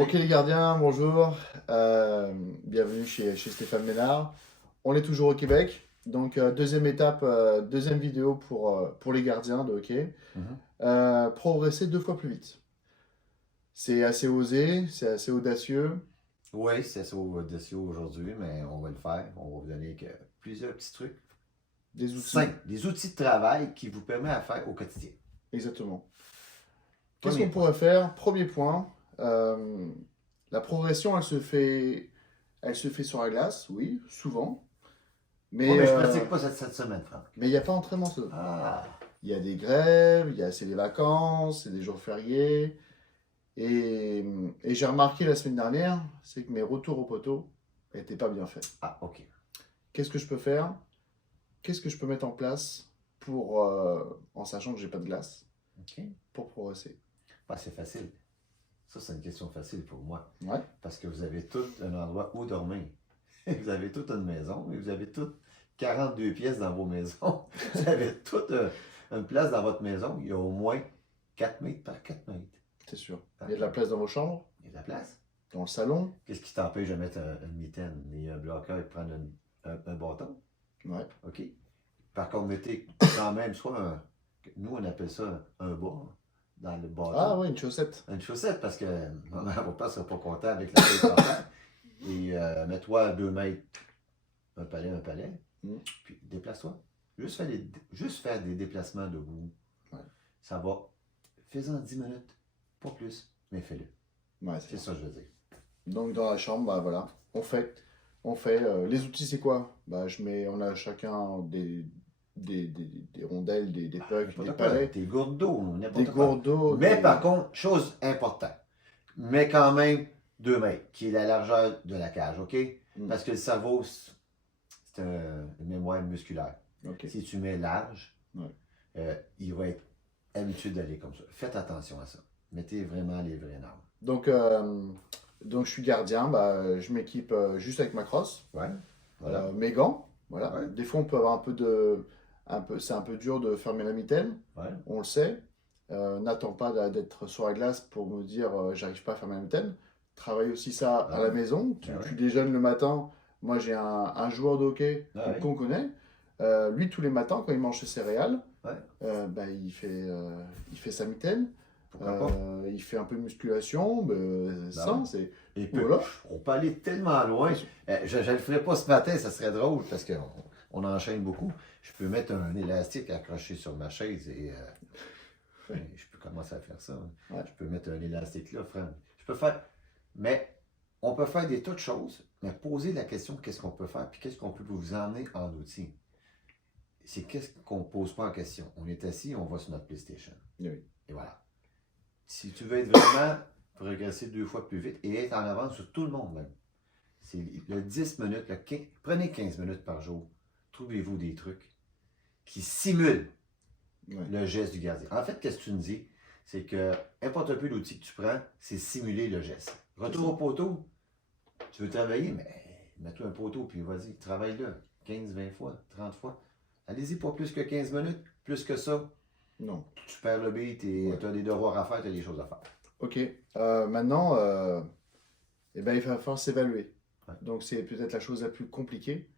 Ok les gardiens, bonjour. Bienvenue chez Stéphane Ménard. On est toujours au Québec, donc deuxième étape, deuxième vidéo pour les gardiens de hockey. Mhm. Progresser 2 fois plus vite. C'est assez osé, c'est assez audacieux. Oui, c'est ça au-dessus aujourd'hui, mais on va le faire. On va vous donner plusieurs petits trucs Des outils, simples, des outils de travail qui vous permettent à faire au quotidien. exactement. Qu'est-ce Premier qu'on point. pourrait faire? Premier point, euh, la progression, elle se fait sur la glace, oui, souvent, Oui, mais mais je pratique pas cette semaine, Franck. mais il n'y a pas entraînement. Ah, Il y a des grèves, c'est des vacances, c'est des jours fériés. Et j'ai remarqué la semaine dernière, c'est que mes retours au poteau n'étaient pas bien faits. ok. Qu'est-ce que je peux faire? Qu'est-ce que je peux mettre en place en sachant que j'ai pas de glace, Ok. pour progresser? Ouais, c'est facile. Ça, c'est une question facile pour moi. Ouais, Parce que vous avez tout un endroit où dormir. Vous avez toute une maison et vous avez toutes 42 pièces dans vos maisons. Vous avez toute une place dans votre maison. Il y a au moins 4 mètres par 4 mètres. c'est sûr. Il y a de Ok. la place dans vos chambres, Il y a de la place. dans le salon. Qu'est-ce qui t'empêche de mettre une mitaine et un bloqueur et de prendre un bâton? Ouais. OK? Par contre, mettez quand même soit nous on appelle ça un bas dans le Ah bâton. ouais, une chaussette. Une chaussette parce que maman, papa ne sera pas content avec la tête par terre. Et mets-toi à 2 mètres, un palais, Mm. puis déplace-toi. Juste faire des déplacements debout. Ouais. Ça va. Fais-en 10 minutes, pas plus, mais fais-le. Ouais, C'est ça. ça que je veux dire. Donc dans la chambre, bah voilà, on fait. Les outils, c'est quoi? On a chacun des rondelles, des pucks, des N'importe quoi, palets, des gourdes d'eau, des n'importe quoi. gourdes d'eau, Mais par contre, chose importante, mets quand même 2 mètres, qui est la largeur de la cage, OK? Mm. Parce que le cerveau, c'est une mémoire musculaire. Ok. Si tu mets large, Ouais. il va être habitué d'aller comme ça. Faites attention à ça. Mettez vraiment les vraies normes. Donc je suis gardien, je m'équipe juste avec ma crosse, Ouais, voilà. mes gants, voilà. Ouais, Des fois on peut avoir c'est un peu dur de fermer la mitaine, ouais. on le sait. N'attends pas d'être sur la glace pour me dire j'arrive pas à fermer la mitaine. Travaille aussi ça à Ah la ouais, maison. ben Tu ouais. déjeunes le matin. Moi j'ai un joueur de hockey Ah ouais, qu'on connaît. Lui tous les matins quand il mange ses céréales, ouais. il fait sa mitaine. Pourquoi pas? Il fait un peu de musculation, Ben ouais. ça, c'est. Et puis, Voilà. on peut aller tellement loin. Je ne le ferai pas ce matin, ça serait drôle parce qu'on enchaîne beaucoup. Je peux mettre un élastique accroché sur ma chaise et je peux commencer à faire ça. Ouais. Je peux mettre un élastique là, frère. Je peux faire. Mais on peut faire des tas de choses, mais poser la question qu'est-ce qu'on peut faire, puis qu'est-ce qu'on peut vous emmener en outil. C'est qu'est-ce qu'on ne pose pas en question. On est assis, on va sur notre PlayStation. Oui. Et voilà. Si tu veux être vraiment progresser 2 fois plus vite et être en avance sur tout le monde même. C'est le 10 minutes, prenez 15 minutes par jour. Trouvez-vous des trucs qui simulent Ouais. le geste du gardien. En fait, qu'est-ce que tu me dis? C'est que n'importe peu l'outil que tu prends, c'est simuler le geste. Retour au poteau, tu veux travailler, mais mets-toi un poteau, puis vas-y, travaille-le. 15, 20 fois, 30 fois. Allez-y, pas plus que 15 minutes. Plus que ça, Non. tu perds le beat et Ouais. tu as des devoirs à faire, tu as des choses à faire. Ok. Maintenant, il va falloir s'évaluer. Ouais. Donc, c'est peut-être la chose la plus compliquée,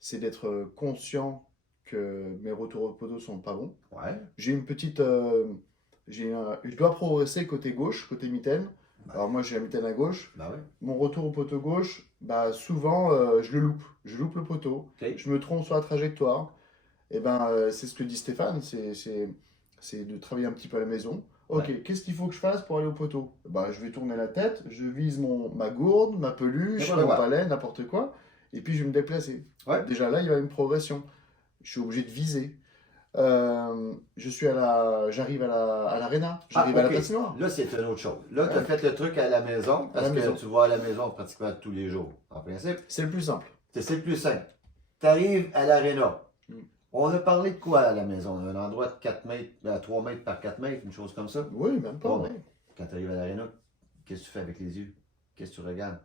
c'est d'être conscient que mes retours au poteau sont pas bons. Ouais. J'ai une petite. Je dois progresser côté gauche, côté mitaine. Ben, Alors, moi, j'ai la mitaine à gauche. ben ouais. Mon retour au poteau gauche, souvent, je le loupe. Je loupe le poteau. OK. Je me trompe sur la trajectoire. C'est ce que dit Stéphane, c'est de travailler un petit peu à la maison. Ok, Ouais. qu'est-ce qu'il faut que je fasse pour aller au poteau? Je vais tourner la tête, je vise ma gourde, ma peluche, N'importe mon quoi. palais, n'importe quoi, et puis je vais me déplacer. Ouais. Déjà là, il y a une progression. Je suis obligé de viser. J'arrive à l'aréna, j'arrive à la OK. patinoire. Là, c'est une autre chose. Là, tu as Ouais. fait le truc à la maison À parce la que maison. tu vas à la maison pratiquement tous les jours. En principe, C'est le plus simple. c'est le plus simple. Tu arrives à l'aréna. Mm. On a parlé de quoi à la maison? Un endroit de 4 mètres, 3 mètres par 4 mètres, une chose comme ça? Oui, même pas. Bon, Ouais. quand tu arrives à l'aréna, qu'est-ce que tu fais avec les yeux? Qu'est-ce que tu regardes?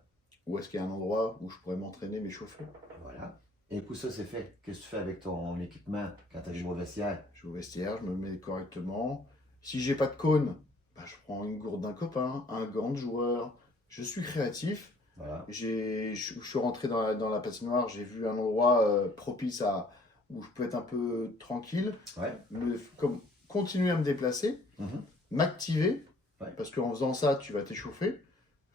Où est-ce qu'il y a un endroit où je pourrais m'entraîner, m'échauffer? Voilà. Et coup, ça, c'est fait. Qu'est-ce que tu fais avec ton équipement quand tu arrives au vestiaire? Je vais au vestiaire, je me mets correctement. Si j'ai pas de cône, je prends une gourde d'un copain, un gant de joueur. je suis créatif. Voilà. Je suis rentré dans la patinoire, j'ai vu un endroit propice où je peux être un peu tranquille, Ouais. continuer à me déplacer, Mhm. m'activer, Ouais. parce qu'en faisant ça, tu vas t'échauffer.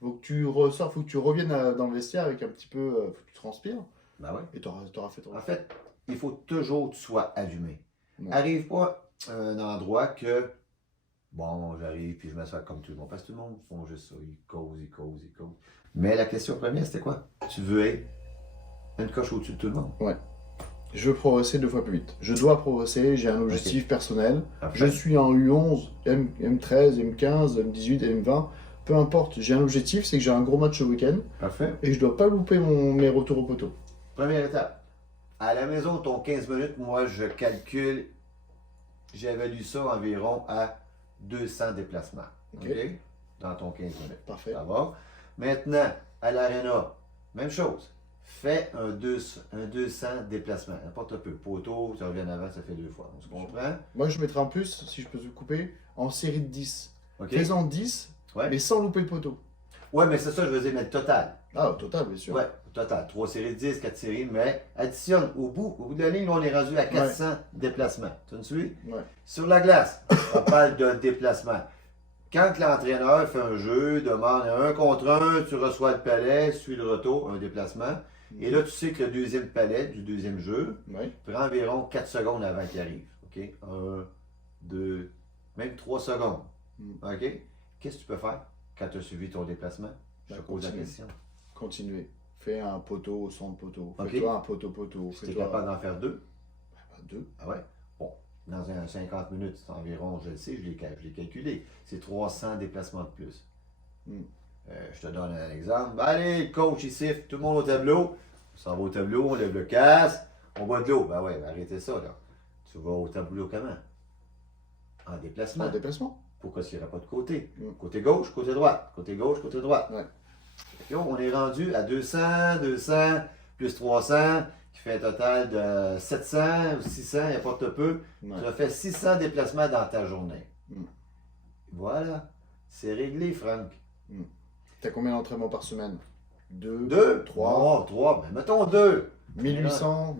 Faut que tu ressors, faut que tu reviennes dans le vestiaire avec un petit peu, faut que tu transpires, Ben ouais. et tu auras fait ton En fait, il faut toujours que tu sois allumé. Ouais. Arrive pas à un endroit que, bon, j'arrive puis je m'assois comme tout le monde. Parce que tout le monde font juste ça. Ils causent, ils causent, ils causent. Mais la question première, c'était quoi? Tu veux être une coche au-dessus de tout le monde. Je veux progresser 2 fois plus vite. Je dois progresser, j'ai un objectif personnel. Parfait. Je suis en U11, M13, M15, M18, M20. Peu importe, j'ai un objectif, c'est que j'ai un gros match ce week-end Parfait. et je dois pas louper mes retours au poteau. Première étape. À la maison, ton 15 minutes, moi, je calcule, j'avais lu ça environ à 200 déplacements. Ok. OK? Dans ton 15 minutes. Parfait. Ça va? Maintenant, à l'aréna, même chose. Fais un 200 déplacements. N'importe peu. Poteau, tu reviens avant, ça fait 2 fois. On se comprend? Moi, je mettrais en plus, si je peux te couper, en série de 10. OK? Fais-en 10, Ouais. mais sans louper le poteau. Ouais, mais c'est ça, je veux dire, mais le total. Ah, au total, bien sûr. Ouais, au total. 3 séries de 10, 4 séries, mais additionne. Au bout de la ligne, on est rendu à 400 déplacements. Tu me suis? Ouais. Sur la glace, on parle de déplacement. Quand l'entraîneur fait un jeu, demande un contre un, tu reçois le palais, suis le retour, un déplacement. Et là, tu sais que le deuxième palais du deuxième jeu Ouais. prend environ 4 secondes avant qu'il arrive. OK? 1, 2, même 3 secondes. Mm. OK? Qu'est-ce que tu peux faire quand tu as suivi ton déplacement? Je te pose la continue. question. Continuez. Fais un poteau au centre poteau. Ok. Fais-toi un poteau-poteau. Si tu es capable d'en faire 2, 2. ah ouais? Bon, dans un 50 minutes, c'est environ, je le sais, je l'ai calculé. C'est 300 déplacements de plus. Mm. Je te donne un exemple. Ben, allez, le coach, il siffle, tout le monde au tableau. On s'en va au tableau, on lève le casque, on boit de l'eau. Ben ouais, arrêtez ça, là. Tu vas au tableau comment? En déplacement. En déplacement. Pourquoi s'il n'y aura pas de côté? Mm. Côté gauche, côté droite. Côté gauche, côté droite. Ouais. Fait que on est rendu à 200, 200, plus 300, qui fait un total de 700 ou 600, n'importe peu. Ouais. Tu as fait 600 déplacements dans ta journée. Mm. Voilà. C'est réglé, Franck. T'as combien d'entraînements par semaine? 2, 2, 3, 3, 3, ben mettons 2. 1800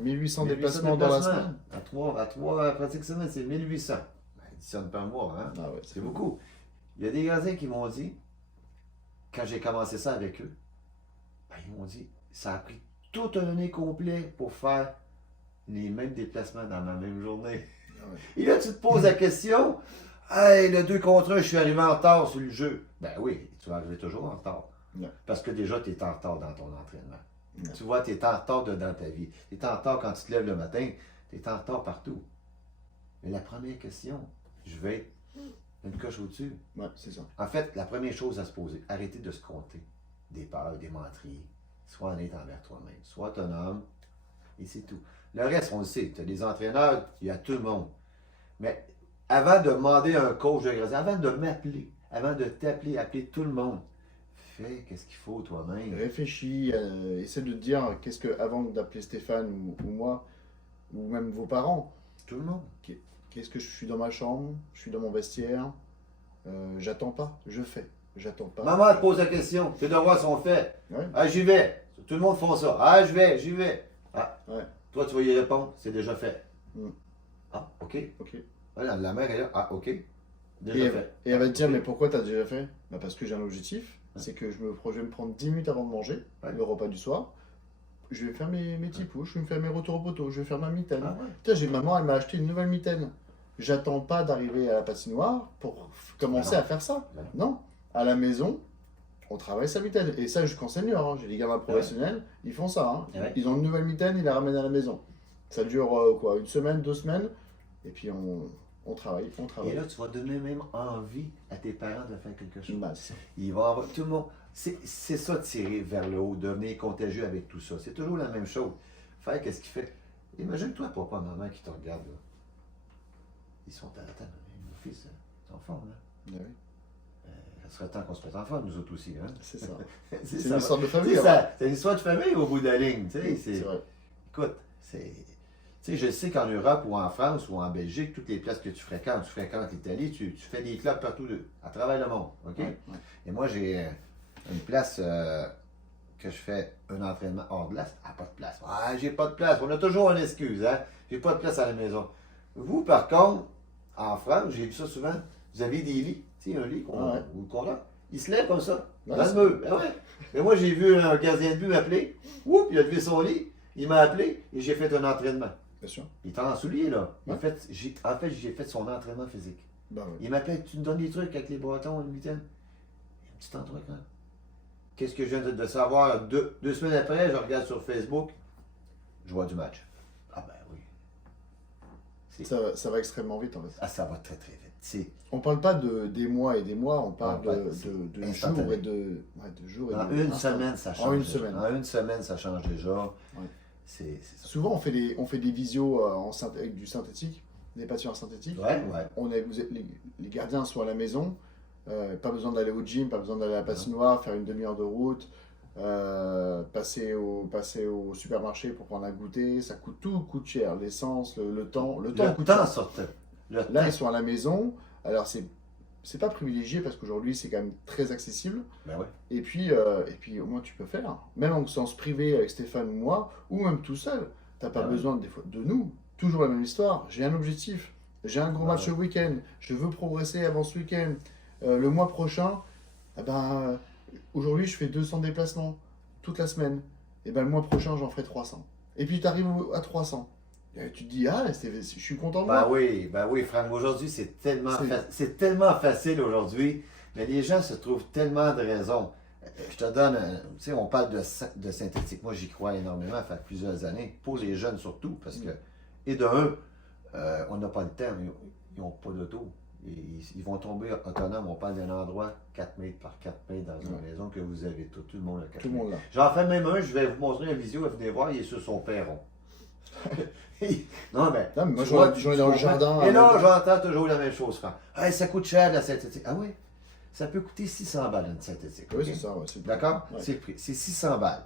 déplacements dans la semaine. À 3 pratiques semaines, c'est 1800. Ben, additionne par mois, hein? Ah ouais, C'est beaucoup. Il y a des gardiens qui m'ont dit, quand j'ai commencé ça avec eux, ben, ils m'ont dit, ça a pris toute une année complète pour faire les mêmes déplacements dans ma même journée. Ah ouais. Et là, tu te poses la question, hey, le 2 contre 1, je suis arrivé en retard sur le jeu. Ben oui, tu vas arriver toujours en retard. Ouais. Parce que déjà, tu es en retard dans ton entraînement. Ouais. Tu vois, tu es en retard dans ta vie. Tu es en retard quand tu te lèves le matin. Tu es en retard partout. Mais la première question, je vais être une coche au-dessus. Ouais, c'est ça. En fait, la première chose à se poser, arrêtez de se compter des peurs, des menteries. Sois honnête envers toi-même. Sois autonome. Et c'est tout. Le reste, on le sait. Tu as des entraîneurs, il y a tout le monde. Mais avant de demander à un coach de gradien, avant de m'appeler, avant de t'appeler, appeler tout le monde, fais qu'est-ce qu'il faut toi-même. Réfléchis, essaie de te dire qu'est-ce que, avant d'appeler Stéphane ou moi, ou même vos parents, Tout le monde. qu'est-ce que je suis dans ma chambre, je suis dans mon vestiaire, j'attends pas, je fais, j'attends pas. Maman te pose la question, tes devoirs sont faits. Ouais. Ah, j'y vais. Tout le monde fait ça. Ah, j'y vais. Ah, Ouais. toi, tu vas y répondre, c'est déjà fait. Mm. Ah, OK. Ok. Voilà, la mère est là. Ah, OK. Et Déjà fait. et elle va te dire, Ok. mais pourquoi t'as déjà fait? Bah parce que j'ai un objectif, Ouais. c'est que je vais me prendre 10 minutes avant de manger, Ouais. le repas du soir. Je vais faire mes petits push, je vais me faire mes retours au poteau, je vais faire ma mitaine. Ah, ouais. Putain, maman, elle m'a acheté une nouvelle mitaine. J'attends pas d'arriver à la patinoire pour commencer Ah non. à faire ça. Ben Non, à la maison, on travaille sa mitaine. Et ça, jusqu'en senior, hein. J'ai des gamins professionnels, ils font ça. Hein. Ouais. Ils ont une nouvelle mitaine, ils la ramènent à la maison. Ça dure quoi, une semaine, 2 semaines, et puis on travaille, on Et travaille. là, tu vas donner même envie à tes parents de faire quelque chose. Bah, c'est ça. Il va avoir tout le monde. C'est ça, tirer vers le haut, devenir contagieux avec tout ça. C'est toujours la même chose. Faire qu'est-ce qu'il fait. Imagine-toi, papa, maman qui te regarde là. Ils sont à la table. Mon fils, ils sont en forme, là. Ouais, Ça serait temps qu'on se mette en forme, nous autres aussi. Hein? c'est ça. C'est C'est ça. une histoire de Tu famille. sais, hein. c'est une histoire de famille au bout de la ligne. Tu sais, C'est vrai. Écoute, c'est. Tu sais, je sais qu'en Europe ou en France ou en Belgique, toutes les places que tu fréquentes l'Italie, tu fais des clubs partout à travers le monde. OK? Ouais, ouais. Et moi, j'ai une place que je fais un entraînement hors glace, pas de place. Ah, j'ai pas de place. On a toujours une excuse, hein? J'ai pas de place à la maison. Vous, par contre, en France, j'ai vu ça souvent, vous avez des lits, tu sais, un lit qu'on a. Il se lève comme ça, dans le mur. Ben ouais. Mais moi, j'ai vu un gardien de but m'appeler. Oups, il a levé son lit. Il m'a appelé et j'ai fait un entraînement. Bien sûr. Il était en soulier, là. Ouais. En fait, j'ai fait son entraînement physique. Ben, ouais. Il m'appelle, tu me donnes des trucs avec les bâtons, le mitaine. Un petit endroit quand même. Qu'est-ce que je viens de savoir? Deux semaines après, je regarde sur Facebook, je vois du match. Ah ben oui. Ça va extrêmement vite en fait. Ah, ça va très très vite. On parle pas des mois et des mois, on parle de instantané. jours et de jours. En une semaine, ça change. En une déjà. semaine. En une semaine, ça change déjà. Ouais. C'est ça. Souvent, on fait des visios avec du synthétique, des patinoires synthétiques. Ouais. Les gardiens sont à la maison, pas besoin d'aller au gym, pas besoin d'aller à la patinoire, faire une demi-heure de route, passer au supermarché pour prendre un goûter, tout coûte cher, l'essence, le temps. Le temps coûte cher. Là, ils sont à la maison, alors c'est pas privilégié parce qu'aujourd'hui c'est quand même très accessible. Ben ouais. Et puis au moins tu peux faire, même sans se priver avec Stéphane ou moi, ou même tout seul. T'as pas besoin des fois de nous. Toujours la même histoire. J'ai un objectif. J'ai un gros match le week-end. Je veux progresser avant ce week-end. Le mois prochain, aujourd'hui je fais 200 déplacements toute la semaine. Et ben le mois prochain j'en ferai 300. Et puis tu arrives à 300. Et tu te dis, je suis content de moi. Ben oui, Franck, aujourd'hui c'est tellement facile aujourd'hui, mais les gens se trouvent tellement de raisons. Je te donne, tu sais, on parle de synthétique. Moi, j'y crois énormément, ça fait plusieurs années, pour les jeunes surtout, parce que, et de un, on n'a pas le temps, ils n'ont pas d'auto. Ils vont tomber autonomes. On parle d'un endroit 4 mètres par 4 mètres dans une maison que vous avez tout le monde a 4 Tout le monde là. J'en fais même un, je vais vous montrer une vidéo, venez voir, il est sur son perron. Non, mais moi, j'en ai dans le jardin. Et là, j'entends toujours la même chose, Franck. Hey, ça coûte cher la synthétique. Ah oui? Ça peut coûter 600 balles une synthétique. Oui, c'est ça. Ouais, d'accord? Ouais. C'est le prix. C'est 600 balles.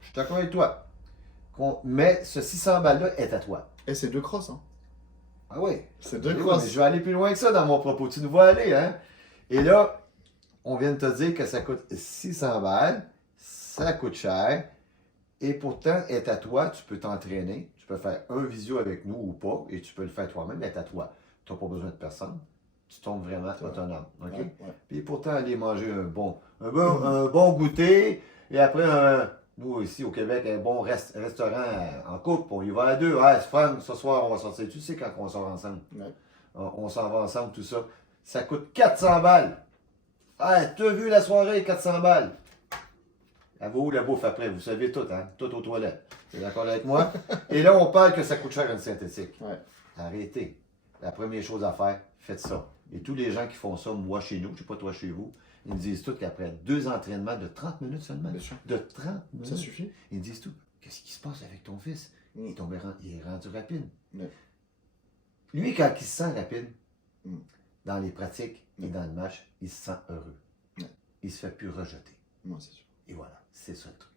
Je suis d'accord avec toi. Mais ce 600 balles-là est à toi. Et c'est 2 crosses. Hein. Ah oui? C'est 2 Oui, crosses. mais je vais aller plus loin que ça dans mon propos. Tu nous vois aller, hein? Et là, on vient de te dire que ça coûte 600 balles. Ça coûte cher. Et pourtant, est à toi, tu peux t'entraîner, tu peux faire un visio avec nous ou pas, et tu peux le faire toi-même, est à toi. Tu n'as pas besoin de personne, tu tombes vraiment autonome. OK? Ouais. Puis pourtant, aller manger un bon goûter, et après, nous ici au Québec, un bon restaurant en couple, on y va à deux. Ah, Franck, ce soir, on va sortir. Tu sais quand on sort ensemble? Ouais. On s'en va ensemble, tout ça. Ça coûte 400 balles. Ah, t'as vu la soirée, 400 balles. Elle vaut la bouffe après, vous savez tout, hein? Tout aux toilettes. Tu es d'accord avec moi? Et là, on parle que ça coûte cher une synthétique. Ouais. Arrêtez. La première chose à faire, faites ça. Et tous les gens qui font ça, moi chez nous, je ne sais pas toi chez vous, ils me disent tous qu'après 2 entraînements de 30 minutes seulement, Bien sûr. de 30 minutes, Ça suffit. ils me disent tout. Qu'est-ce qui se passe avec ton fils? Il est rendu rapide. Ouais. Lui, quand il se sent rapide, Mm. dans les pratiques et dans le match, il se sent heureux. Ouais. Il ne se fait plus rejeter. Ouais, c'est sûr. Et voilà, c'est ça le truc.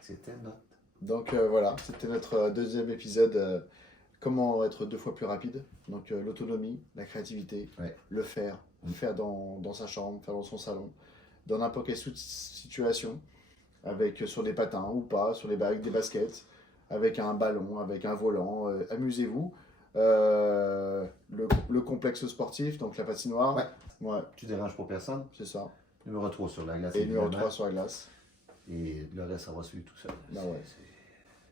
C'était notre... Donc voilà, c'était notre deuxième épisode. Comment être 2 fois plus rapide. Donc l'autonomie, la créativité, Ouais. le faire dans sa chambre, faire dans son salon, dans n'importe quelle situation, sur des patins ou pas, avec des baskets, avec un ballon, avec un volant. Amusez-vous. Le complexe sportif, donc la patinoire. Ouais. Ouais, Tu déranges pour personne. c'est ça. Numéro 3 sur la glace. Et numéro évidemment. 3 sur la glace. Et le reste, ça va suivre tout seul. Ben ouais.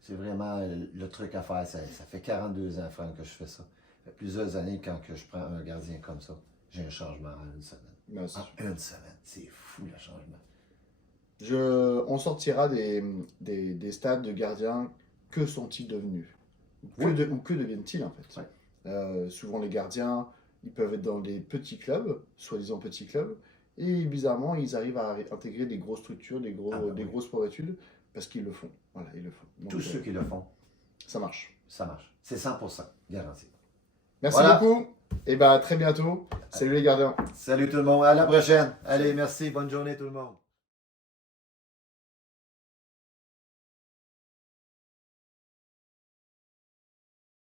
C'est vraiment le truc à faire. Ça fait 42 ans, Franck, que je fais ça. Ça fait plusieurs années quand que je prends un gardien comme ça. J'ai un changement en une semaine. Ben, c'est En sûr. une semaine. C'est fou le changement. On sortira des stades de gardiens. Que sont-ils devenus? Oui. Ou que deviennent-ils en fait? Ouais. Souvent les gardiens, ils peuvent être dans des petits clubs, soi-disant petits clubs, et bizarrement ils arrivent à intégrer des grosses structures, des oui. grosses pro-études, parce qu'ils le font. Voilà, ils le font. Donc, Tous ceux qui le font, ça marche. ça marche. C'est 100% garanti. Merci Voilà. beaucoup, et à très bientôt. Salut les gardiens. Salut tout le monde. À la prochaine. Allez, merci. Bonne journée tout le monde.